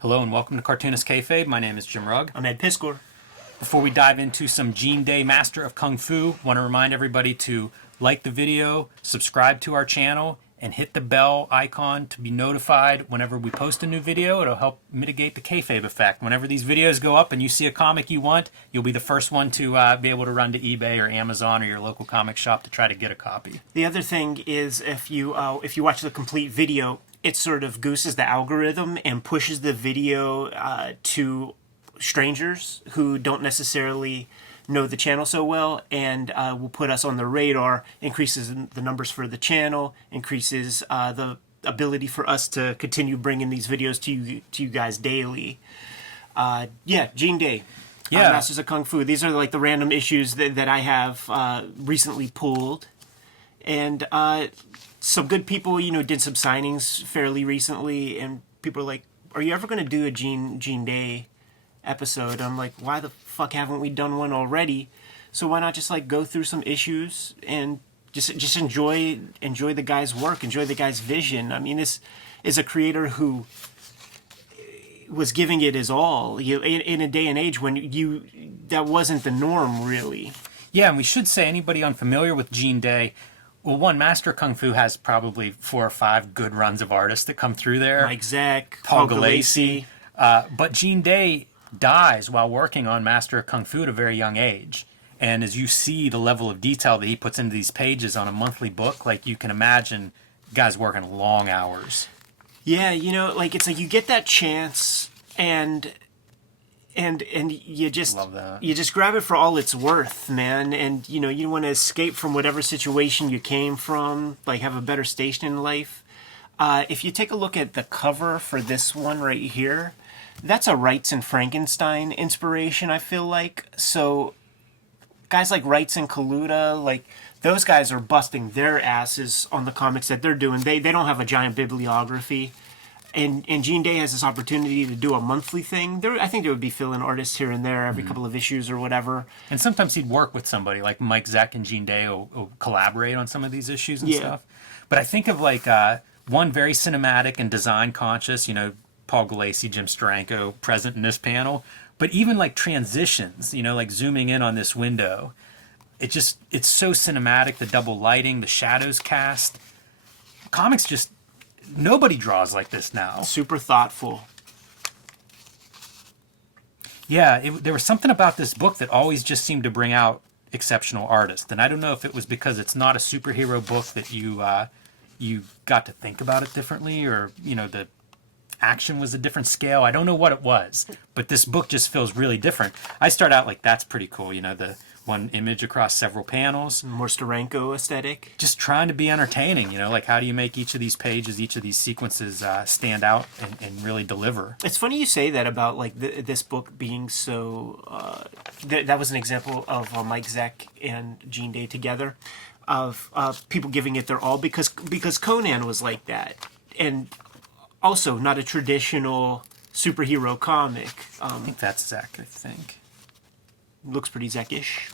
Hello and welcome to Cartoonist Kayfabe. My name is Jim Rugg. I'm Ed Piskor. Before we dive into some Gene Day Master of Kung Fu, I want to remind everybody to like the video, subscribe to our channel, and hit the bell icon to be notified whenever we post a new video. It'll help mitigate the kayfabe effect. Whenever these videos go up and you see a comic you want, you'll be the first one to be able to run to eBay or Amazon or your local comic shop to try to get a copy. The other thing is if you watch the complete video, it sort of gooses the algorithm and pushes the video to strangers who don't necessarily know the channel so well, and will put us on the radar, increases the numbers for the channel, increases the ability for us to continue bringing these videos to you guys daily. Gene Day. Masters of Kung Fu. These are like the random issues that I have recently pulled. And some good people, did some signings fairly recently, and people are like, are you ever going to do a Gene Day episode? I'm like, why the fuck haven't we done one already? So why not just like go through some issues and just enjoy the guy's work, enjoy the guy's vision. I mean, this is a creator who was giving it his all, in a day and age when that wasn't the norm, really. Yeah, and we should say, anybody unfamiliar with Gene Day, well, one, Master Kung Fu has probably 4 or 5 good runs of artists that come through there. Mike Zeck, Paul Gulacy. But Gene Day dies while working on Master of Kung Fu at a very young age. And as you see the level of detail that he puts into these pages on a monthly book, like you can imagine, guys working long hours. Yeah, it's like you get that chance and you just love that. You just grab it for all it's worth, man. And you want to escape from whatever situation you came from, like have a better station in life. If you take a look at the cover for this one right here, that's a Wrights and Frankenstein inspiration, I feel like. So guys like Wrights and Kaluta, like those guys are busting their asses on the comics that they're doing. They don't have a giant bibliography. And Gene Day has this opportunity to do a monthly thing. I think there would be fill-in artists here and there every couple of issues or whatever. And sometimes he'd work with somebody, like Mike Zeck and Gene Day will collaborate on some of these issues and stuff. But I think of like one very cinematic and design conscious, Paul Gulacy, Jim Steranko present in this panel. But even like transitions, like zooming in on this window, it's so cinematic, the double lighting, the shadows cast. Comics just... Nobody draws like this now. Super thoughtful. Yeah, there was something about this book that always just seemed to bring out exceptional artists. And I don't know if it was because it's not a superhero book that you got to think about it differently, or, the action was a different scale. I don't know what it was, but this book just feels really different. I start out like, that's pretty cool, the one image across several panels. More Steranko aesthetic. Just trying to be entertaining, like how do you make each of these pages, each of these sequences stand out and really deliver? It's funny you say that about like this book being so... that was an example of Mike Zeck and Gene Day together, of people giving it their all, because Conan was like that. And also not a traditional superhero comic. I think that's Zeck, I think. Looks pretty Zeck-ish.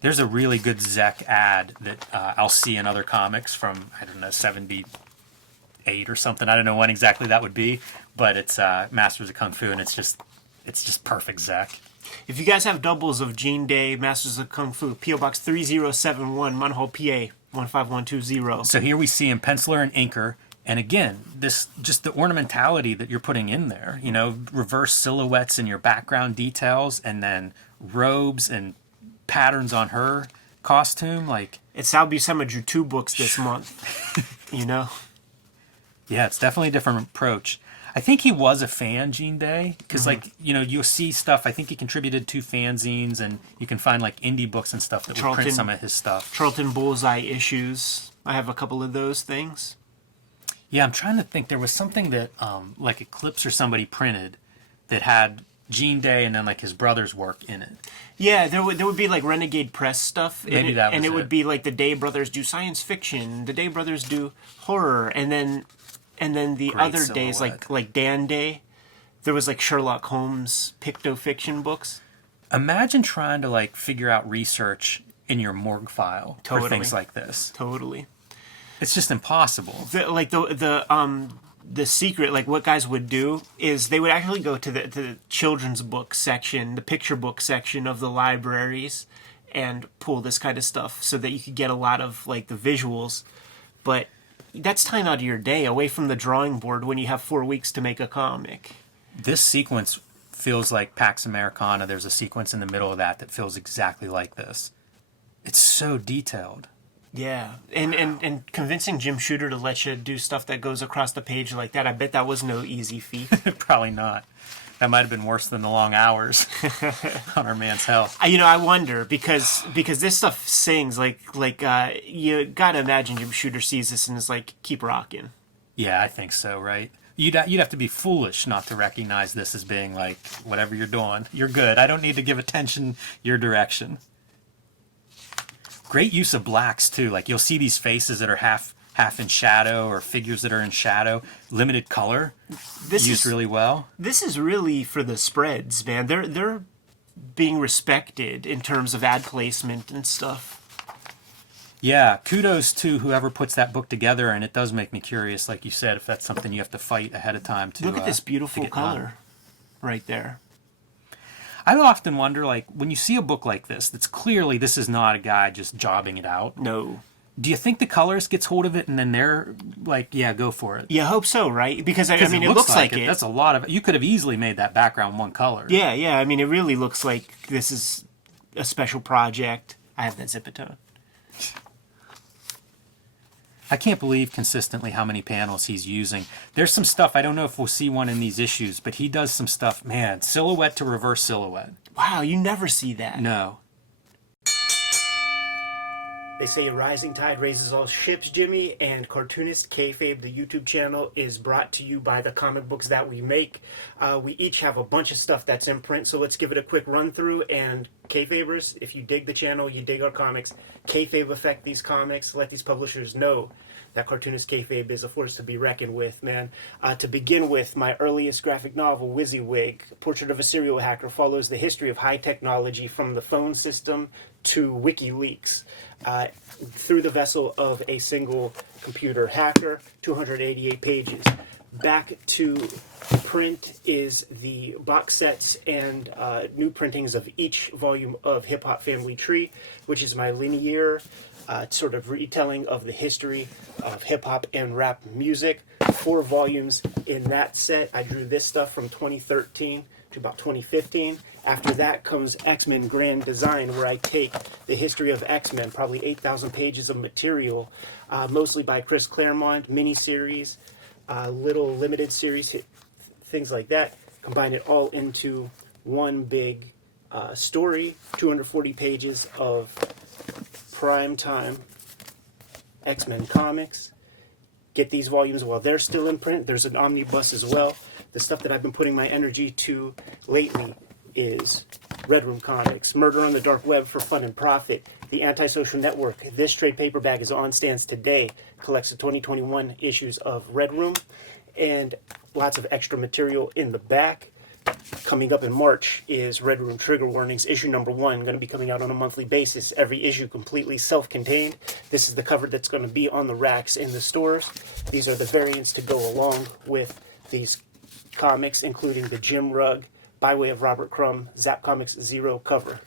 There's a really good Zeck ad that I'll see in other comics from, I don't know, 78 or something. I don't know when exactly that would be, but it's Masters of Kung Fu, and it's just perfect Zeck. If you guys have doubles of Gene Day, Masters of Kung Fu, P.O. Box 3071, Munhall, PA, 15120. So here we see him penciler and inker, and again, just the ornamentality that you're putting in there, reverse silhouettes in your background details, and then robes and patterns on her costume. Like, it's Sal Buscema drew 2 books this month, Yeah, it's definitely a different approach. I think he was a fan, Gene Day, because you'll see stuff. I think he contributed to fanzines, and you can find like indie books and stuff that would print some of his stuff. Charlton Bullseye issues. I have a couple of those things. Yeah, I'm trying to think. There was something that like Eclipse or somebody printed that had Gene Day and then like his brother's work in it. Yeah, there would be like Renegade Press stuff. Maybe that was and it would be like the Day Brothers do science fiction, the Day Brothers do horror, and then the Great other silhouette. days like Dan Day, there was like Sherlock Holmes picto-fiction books. Imagine trying to like figure out research in your morgue file for things like this. Totally. It's just impossible. The the secret, like what guys would do is they would actually go to the children's book section, the picture book section of the libraries, and pull this kind of stuff so that you could get a lot of like the visuals. But that's time out of your day away from the drawing board when you have 4 weeks to make a comic. This sequence feels like Pax Americana. There's a sequence in the middle of that feels exactly like this. It's so detailed. Yeah, and convincing Jim Shooter to let you do stuff that goes across the page like that, I bet that was no easy feat. Probably not. That might have been worse than the long hours on our man's health. I wonder because this stuff sings like you gotta imagine Jim Shooter sees this and is like, keep rocking. Yeah, I think so, right? You'd have to be foolish not to recognize this as being like, whatever you're doing, you're good. I don't need to give attention your direction. Great use of blacks too. Like you'll see these faces that are half in shadow or figures that are in shadow. Limited color used really well. This is really for the spreads, man. They're being respected in terms of ad placement and stuff. Yeah, kudos to whoever puts that book together, and it does make me curious, like you said, if that's something you have to fight ahead of time to. Look at this beautiful color done. Right there. I often wonder, like, when you see a book like this, that's clearly this is not a guy just jobbing it out. No. Do you think the colorist gets hold of it and then they're like, yeah, go for it? Yeah, I hope so, right? Because I mean, it looks like it. That's a lot of. You could have easily made that background one color. Yeah. I mean, it really looks like this is a special project. I have that Zipatone. I can't believe consistently how many panels he's using. There's some stuff, I don't know if we'll see one in these issues, but he does some stuff, man, silhouette to reverse silhouette. Wow, you never see that. No. They say a rising tide raises all ships, Jimmy, and Cartoonist Kayfabe, the YouTube channel, is brought to you by the comic books that we make. We each have a bunch of stuff that's in print, so let's give it a quick run through. And Kayfabers, if you dig the channel, you dig our comics, Kayfabe affect these comics, let these publishers know that Cartoonist Kayfabe is a force to be reckoned with, man. To begin with, my earliest graphic novel, WYSIWYG, Portrait of a Serial Hacker, follows the history of high technology from the phone system to WikiLeaks. Through the vessel of a single computer hacker, 288 pages. Back to print is the box sets and new printings of each volume of Hip Hop Family Tree, which is my linear sort of retelling of the history of hip hop and rap music. 4 volumes in that set. I drew this stuff from 2013 to about 2015. After that comes X-Men Grand Design, where I take the history of X-Men, probably 8,000 pages of material, mostly by Chris Claremont, miniseries, little limited series, things like that. Combine it all into one big story, 240 pages of prime time X-Men comics. Get these volumes while they're still in print. There's an omnibus as well. The stuff that I've been putting my energy to lately is Red Room Comics, Murder on the Dark Web for Fun and Profit, The Antisocial Network. This trade paperback is on stands today. Collects the 2021 issues of Red Room and lots of extra material in the back. Coming up in March is Red Room Trigger Warnings, issue number 1, going to be coming out on a monthly basis. Every issue completely self-contained. This is the cover that's going to be on the racks in the stores. These are the variants to go along with these comics, including the Jim Rugg, by way of Robert Crumb, Zap Comics Zero cover.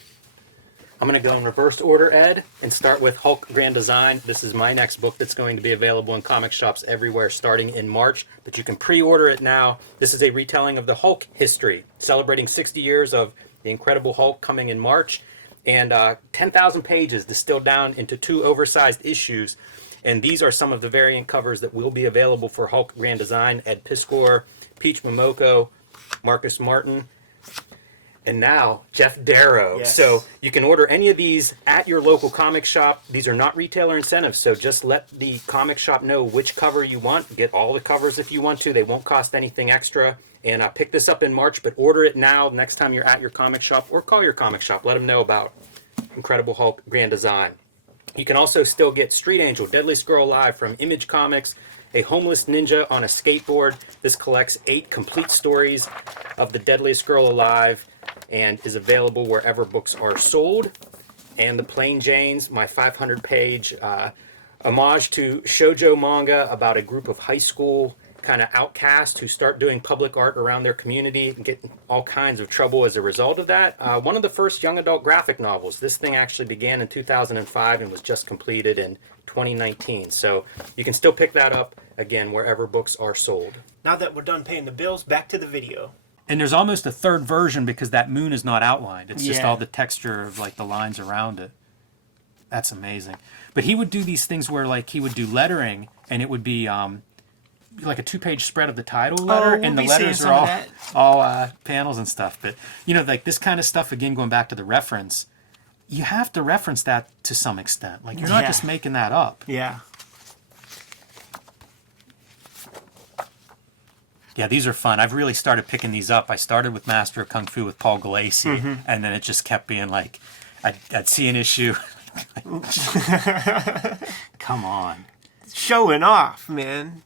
I'm going to go in reverse order, Ed, and start with Hulk Grand Design. This is my next book that's going to be available in comic shops everywhere starting in March, but you can pre-order it now. This is a retelling of the Hulk history, celebrating 60 years of the Incredible Hulk coming in March, and 10,000 pages distilled down into 2 oversized issues. And these are some of the variant covers that will be available for Hulk Grand Design. Ed Piskor, Peach Momoko, Marcus Martin, and now Jeff Darrow. Yes. So you can order any of these at your local comic shop. These are not retailer incentives, so just let the comic shop know which cover you want. Get all the covers if you want to. They won't cost anything extra. And pick this up in March, but order it now next time you're at your comic shop, or call your comic shop. Let them know about Incredible Hulk Grand Design. You can also still get Street Angel, Deadliest Girl Alive from Image Comics, a homeless ninja on a skateboard. This collects 8 complete stories of the Deadliest Girl Alive and is available wherever books are sold. And the Plain Janes, my 500-page homage to shoujo manga about a group of high school kind of outcasts who start doing public art around their community and get in all kinds of trouble as a result of that. One of the first young adult graphic novels. This thing actually began in 2005 and was just completed in 2019. So you can still pick that up, again, wherever books are sold. Now that we're done paying the bills, back to the video. And there's almost a third version because that moon is not outlined. It's just Yeah. all the texture of like the lines around it. That's amazing. But he would do these things where like he would do lettering and it would be like a 2-page spread of the title letter, we'll and the be letters seeing are some of all panels and stuff. But you know, like this kind of stuff, again, going back to the reference, you have to reference that to some extent. Like you're not Yeah. just making that up. Yeah. Yeah, these are fun. I've really started picking these up. I started with Master of Kung Fu with Paul Galassi, and then it just kept being like, I'd see an issue. Come on. Showing off, man.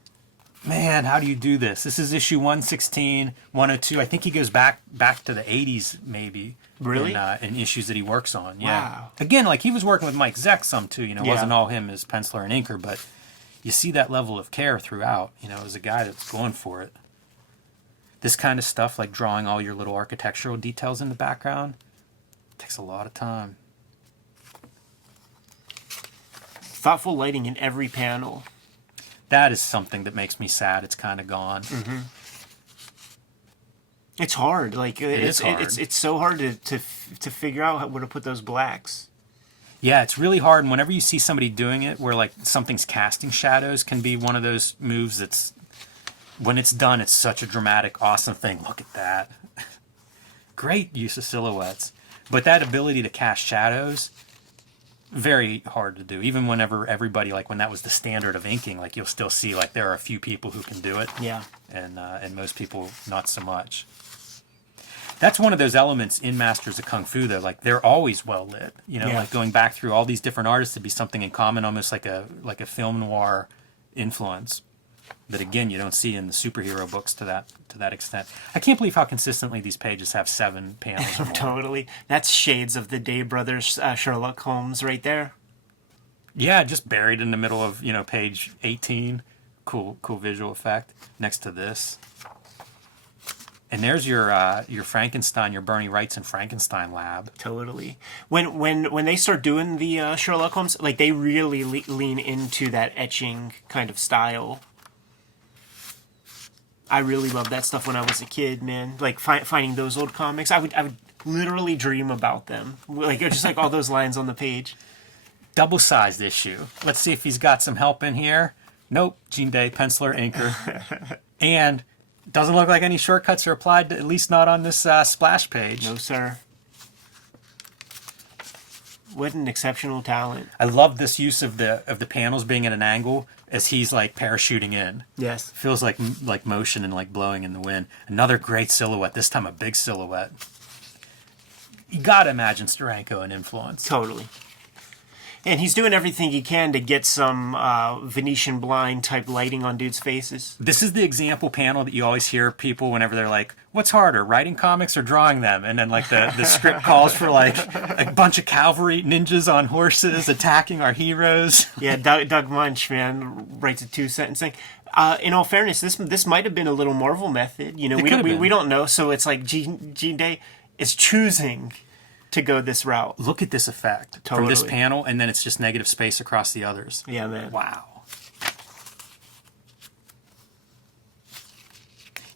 Man, how do you do this? This is issue 116, 102. I think he goes back to the 80s, maybe. Really? In issues that he works on, yeah. Wow. Again, like he was working with Mike Zeck some too, you know, it Yeah. wasn't all him as penciler and inker, but you see that level of care throughout, you know, as a guy that's going for it. This kind of stuff, like drawing all your little architectural details in the background, takes a lot of time. Thoughtful lighting in every panel. That is something that makes me sad. It's kind of gone. It's hard. Like is hard. It's so hard to figure out where to put those blacks. Yeah, it's really hard. And whenever you see somebody doing it where like something's casting shadows can be one of those moves that's, when it's done, it's such a dramatic, awesome thing. Look at that. Great use of silhouettes. But that ability to cast shadows, very hard to do. Even whenever everybody, like when that was the standard of inking, like you'll still see like there are a few people who can do it. Yeah. And most people not so much. That's one of those elements in Masters of Kung Fu, though. Like they're always well lit. You know, Yeah. like going back through all these different artists to be something in common, almost like a film noir influence that again you don't see in the superhero books to that extent. I can't believe how consistently these pages have 7 panels or more. Totally. That's shades of the Day Brothers Sherlock Holmes right there. Yeah, just buried in the middle of, you know, page 18. Cool visual effect next to this. And there's your Frankenstein, your Bernie Wrightson Frankenstein lab. Totally. When they start doing the Sherlock Holmes, like they really lean into that etching kind of style. I really loved that stuff when I was a kid, man. Like finding those old comics, I would literally dream about them. Like just like all those lines on the page. Double-sized issue. Let's see if he's got some help in here. Nope. Gene Day, penciler, inker. And doesn't look like any shortcuts are applied, at least not on this splash page. No, sir. What an exceptional talent. I love this use of the panels being at an angle as he's like parachuting in. Yes. Feels like motion and like blowing in the wind. Another great silhouette, this time a big silhouette. You gotta imagine Steranko an influence. Totally. And he's doing everything he can to get some Venetian blind type lighting on dudes' faces. This is the example panel that you always hear people whenever they're like, what's harder, writing comics or drawing them? And then like the script calls for like a bunch of cavalry ninjas on horses attacking our heroes. Yeah, Doug Munch, man, writes a 2-sentence thing. In all fairness, this might have been a little Marvel method. You know, we don't know. So it's like Gene Day is choosing to go this route. Look at this effect from this panel, and then it's just negative space across the others. Yeah, man. Wow.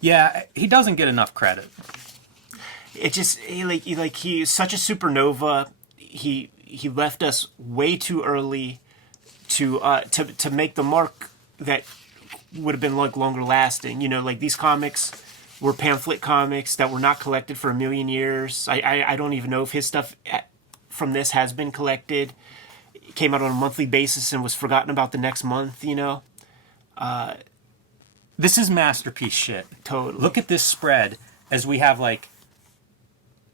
Yeah, he doesn't get enough credit. It just he's such a supernova. He left us way too early to make the mark that would have been like longer lasting. You know, like these comics were pamphlet comics that were not collected for a million years. I don't even know if his stuff from this has been collected. It came out on a monthly basis and was forgotten about the next month, you know? This is masterpiece shit. Totally. Look at this spread as we have like,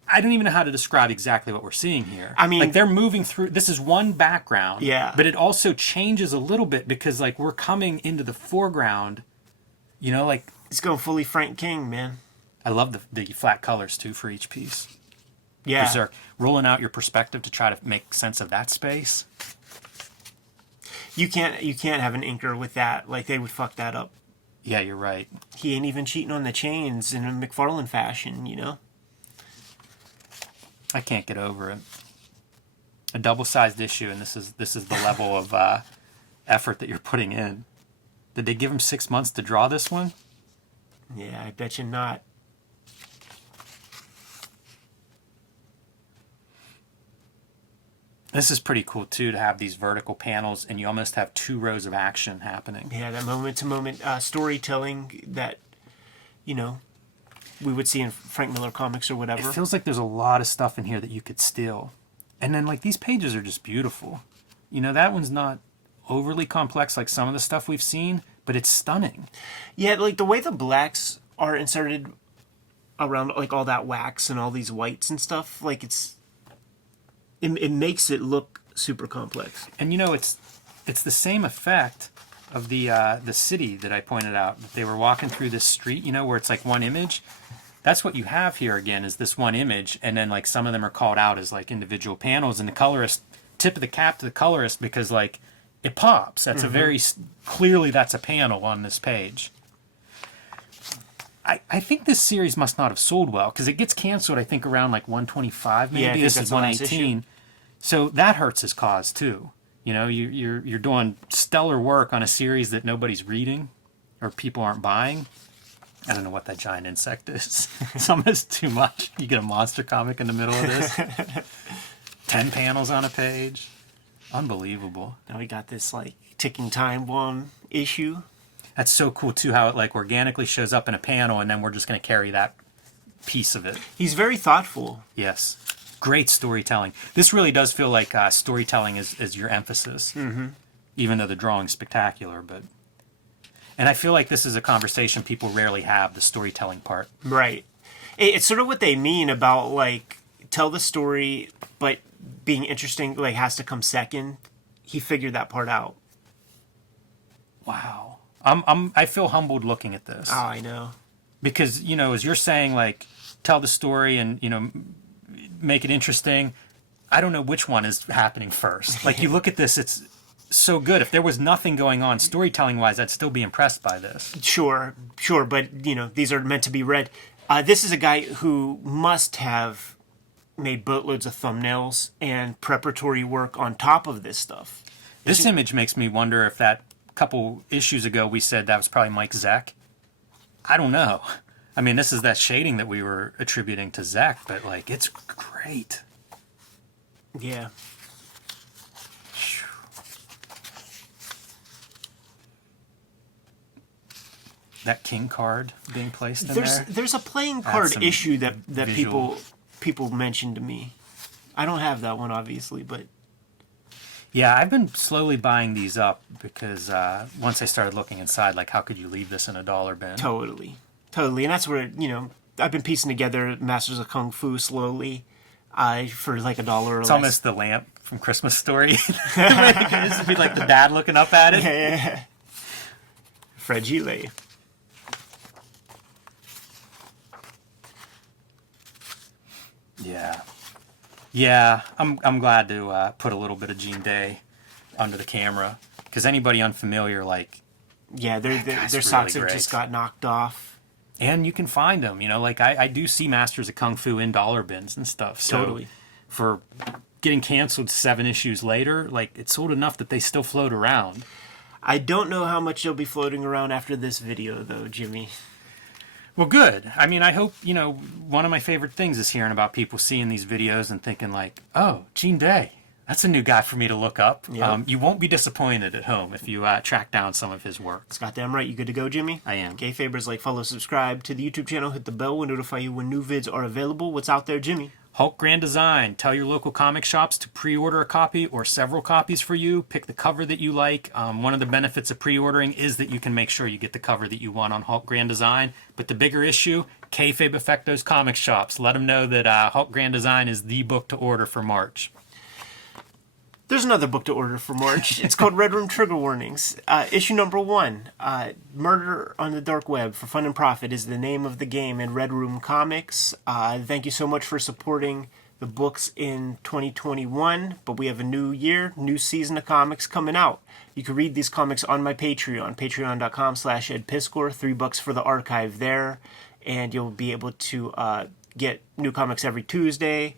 I don't even know how to describe exactly what we're seeing here. I mean, like they're moving through, this is one background. Yeah. But it also changes a little bit because like we're coming into the foreground, you know, like. It's going fully Frank King, man. I love the flat colors too for each piece. Yeah. Because they're rolling out your perspective to try to make sense of that space. You can't have an inker with that. Like they would fuck that up. Yeah, you're right. He ain't even cheating on the chains in a McFarlane fashion, you know? I can't get over it. A double-sized issue, and this is the level of effort that you're putting in. Did they give him 6 months to draw this one? Yeah, I bet you not. This is pretty cool, too, to have these vertical panels, and you almost have 2 rows of action happening. Yeah, that moment-to-moment storytelling that, you know, we would see in Frank Miller comics or It whatever. feels like there's a lot of stuff in here that you could steal. And then, like, these pages are just beautiful. You know, that one's not overly complex like some of the stuff we've seen, but it's stunning. Yeah, like the way the blacks are inserted around like all that wax and all these whites and stuff, like it makes it look super complex. And you know, it's the same effect of the city that I pointed out. That they were walking through this street, you know, where it's like one image. That's what you have here again, is this one image, and then like some of them are called out as like individual panels, and the colorist, tip of the cap to the colorist, because like it pops. That's a very clearly that's a panel on this page. I think this series must not have sold well, because it gets canceled, I think, around like 125 maybe. Yeah, I think This that's is the last 118. So that hurts his cause too. You know, you're doing stellar work on a series that nobody's reading or people aren't buying. I don't know what that giant insect is. It's almost too much. You get a monster comic in the middle of this. 10 panels on a page. Unbelievable. Now we got this like ticking time bomb issue. That's so cool too, how it like organically shows up in a panel, and then we're just going to carry that piece of it. He's very thoughtful. Yes. Great storytelling. This really does feel like storytelling is your emphasis. Mm-hmm. Even though the drawing's spectacular, but... And I feel like this is a conversation people rarely have, the storytelling part. Right. It's sort of what they mean about like tell the story, but being interesting like has to come second. He figured that part out. Wow. I feel humbled looking at this. Oh, I know. Because, you know, as you're saying, like, tell the story and, you know, make it interesting, I don't know which one is happening first. Like, you look at this, it's so good. If there was nothing going on storytelling-wise, I'd still be impressed by this. Sure, but, you know, these are meant to be read. This is a guy who must have made boatloads of thumbnails and preparatory work on top of this stuff. This image makes me wonder if that couple issues ago we said that was probably Mike Zeck. I don't know. I mean, this is that shading that we were attributing to Zeck, but, like, it's great. Yeah. That king card being placed in There's a playing card some issue that visual. people mentioned to me. I don't have that one, obviously, but... Yeah, I've been slowly buying these up because once I started looking inside, like, how could you leave this in a dollar bin? Totally. And that's where, you know, I've been piecing together Masters of Kung Fu slowly for like $1 or less. It's almost the lamp from Christmas Story. This would be like the dad looking up at it. Yeah. Fragile. Yeah, I'm glad to put a little bit of Gene Day under the camera, because anybody unfamiliar, like, Yeah, their really socks have great. just got knocked off. and you can find them, you know, like I do see Masters of Kung Fu in dollar bins and stuff. So Totally. for getting canceled 7 issues later, like, it's sold enough that they still float around. I don't know how much they'll be floating around after this video, though, Jimmy. Well, good. I mean, I hope, you know, one of my favorite things is hearing about people seeing these videos and thinking like, oh, Gene Day, that's a new guy for me to look up. Yep. You won't be disappointed at home if you track down some of his work. It's goddamn right. You good to go, Jimmy? I am. Kayfabers, like, follow, subscribe to the YouTube channel, hit the bell, will notify you when new vids are available. What's out there, Jimmy? Hulk Grand Design. Tell your local comic shops to pre-order a copy or several copies for you. Pick the cover that you like. One of the benefits of pre-ordering is that you can make sure you get the cover that you want on Hulk Grand Design. But the bigger issue, Kayfabe affect those comic shops. Let them know that Hulk Grand Design is the book to order for March. There's another book to order for March. It's called Red Room Trigger Warnings. Issue number 1, Murder on the Dark Web for Fun and Profit is the name of the game in Red Room Comics. Thank you so much for supporting the books in 2021, but we have a new year, new season of comics coming out. You can read these comics on my Patreon, patreon.com/edpiskor, $3 for the archive there, and you'll be able to get new comics every Tuesday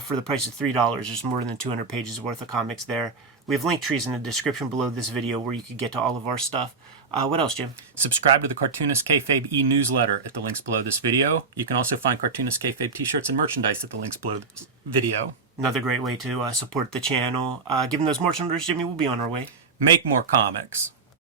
for the price of $3. There's more than 200 pages worth of comics there. We have link trees in the description below this video where you can get to all of our stuff. What else, Jim? Subscribe to the Cartoonist Kayfabe e-newsletter at the links below this video. You can also find Cartoonist Kayfabe t-shirts and merchandise at the links below this video. Another great way to support the channel. Given those marching orders, Jimmy, we'll be on our way. Make more comics.